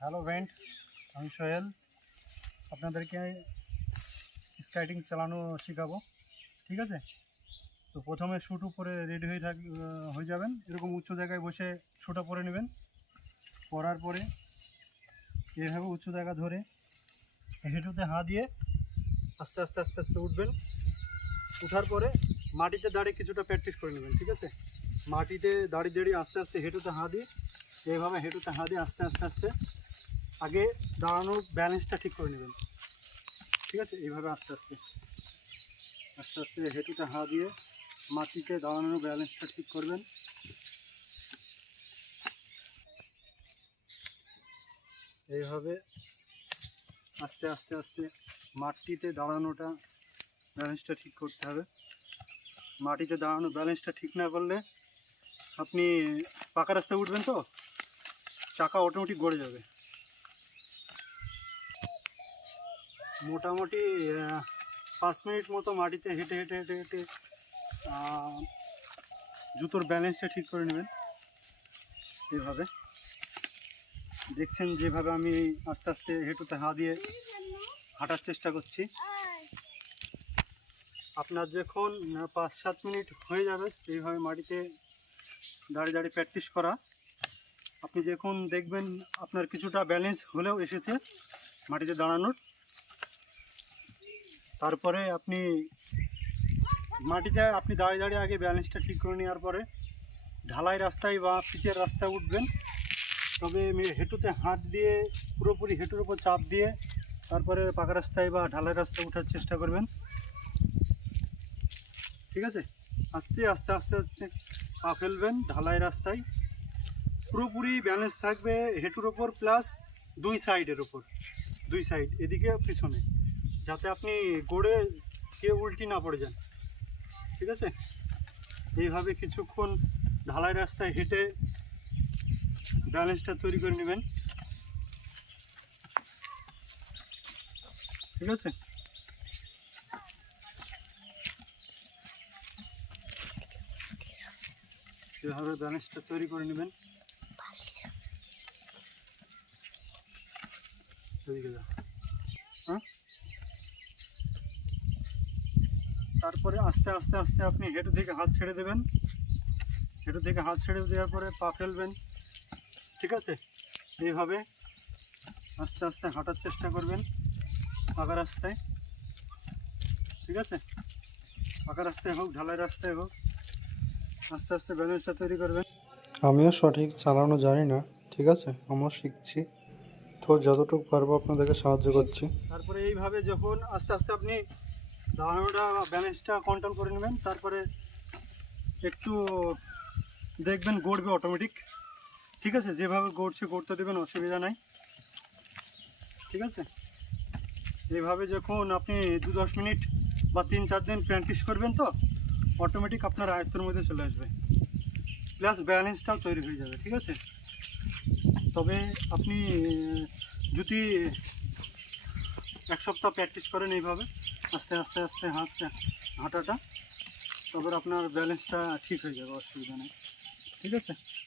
Hello friend, আমি সোহেল। আপনাদেরকে স্কাইটিং চালানো শেখাবো। ঠিক আছে, তো প্রথমে শ্যুট উপরে রেডি হয়ে যাবেন। এরকম উঁচু জায়গায় বসে শ্যুটটা পরে নেবেন। পরার পরে এভাবে উঁচু জায়গা ধরে হেঁটুতে হাত দিয়ে আস্তে আস্তে আস্তে আস্তে উঠবেন। উঠার পরে মাটিতে দাঁড়িয়ে কিছুটা প্র্যাকটিস করে নেবেন। ঠিক আছে, মাটিতে দাঁড়িয়ে দাঁড়িয়ে আস্তে আস্তে হেঁটুতে হাত দিয়ে এইভাবে হেঁটুতে হাত দিয়ে আস্তে আস্তে আস্তে আগে দাঁড়ানোর ব্যালেন্সটা ঠিক করে নেবেন। ঠিক আছে, এইভাবে আস্তে আস্তে আস্তে আস্তে হেঁটুতে হাত দিয়ে মাটিতে দাঁড়ানোর ব্যালেন্সটা ঠিক করবেন। এইভাবে আস্তে আস্তে আস্তে মাটিতে দাঁড়ানোটা ব্যালেন্সটা ঠিক করতে হবে। মাটিতে দাঁড়ানো ব্যালেন্সটা ঠিক না করলে আপনি পাকা রাস্তায় উঠবেন তো চাকা অটোমেটিক গড়ে যাবে। মোটামুটি 5 মিনিট মতো মাটিতে হেঁটে হেঁটে হেঁটে হেঁটে জুতোর ব্যালেন্সটা ঠিক করে নেবেন। এভাবে দেখছেন যেভাবে আমি আস্তে আস্তে হেঁটুতে হাত দিয়ে হাঁটার চেষ্টা করছি। আপনার যখন 5-7 মিনিট হয়ে যাবে এইভাবে মাটিতে দাঁড়িয়ে দাঁড়িয়ে প্র্যাকটিস করা, আপনি যখন দেখবেন আপনার কিছুটা ব্যালেন্স হলেও এসেছে মাটিতে দাঁড়ানোর, তারপরে আপনি মাটিতে দাঁড়িয়ে দাঁড়িয়ে আগে ব্যালেন্সটা ঠিক করে নেওয়ার পরে ঢালাই রাস্তায় বা পিচের রাস্তায় উঠবেন। তবে হেঁটুতে হাত দিয়ে পুরোপুরি হেঁটুর উপর চাপ দিয়ে তারপরে পাকা রাস্তায় বা ঢালাই রাস্তায় ওঠার চেষ্টা করবেন। ঠিক আছে, আস্তে আস্তে আস্তে আস্তে পা ফেলবেন ঢালাই রাস্তায়। পুরোপুরি ব্যালেন্স থাকবে হেঁটুর ওপর প্লাস দুই সাইডের ওপর, দুই সাইড এদিকে পিছনে, যাতে আপনি গড়ে কেউ উল্টি না পড়ে যান। ঠিক আছে, এইভাবে কিছুক্ষণ ঢালাই রাস্তায় হেঁটে ব্যালেন্সটা তৈরি করে নেবেন। ঠিক আছে, এভাবে ব্যালেন্সটা তৈরি করে নেবেন। হ্যাঁ, তারপরে আস্তে আস্তে আস্তে আপনি হেঁটু থেকে হাত ছেড়ে দেবেন। হেঁটু থেকে হাত ছেড়ে দেওয়ার পরে পা ফেলবেন। ঠিক আছে, এইভাবে আস্তে আস্তে হাঁটার চেষ্টা করবেন পাকা রাস্তায়। ঠিক আছে, পাকা রাস্তায় হোক ঢালাই রাস্তায় হোক আস্তে আস্তে ব্যালেন্সটা তৈরি করবেন। আমিও সঠিক চালানো জানি না, ঠিক আছে, আমিও শিখছি, তো যতটুকু পারবো আপনাদেরকে সাহায্য করছি। তারপরে এইভাবে যখন আস্তে আস্তে আপনি দাঁড়ানোটা ব্যালেন্সটা কন্ট্রোল করে নেবেন, তারপরে একটু দেখবেন গড়বে অটোমেটিক। ঠিক আছে, যেভাবে গড়তে দেবেন, অসুবিধা নাই। ঠিক আছে, এইভাবে যখন আপনি 2-10 মিনিট বা 3-4 দিন প্র্যাকটিস করবেন তো অটোমেটিক আপনার আয়ত্তের মধ্যে চলে আসবে, প্লাস ব্যালেন্সটাও তৈরি হয়ে যাবে। ঠিক আছে, তবে আপনি যদি 1 সপ্তাহ প্র্যাকটিস করেন এইভাবে আস্তে আস্তে আস্তে হাঁটাটা, তবে আপনার ব্যালেন্সটা ঠিক হয়ে যাবে, অসুবিধা নেই। ঠিক আছে।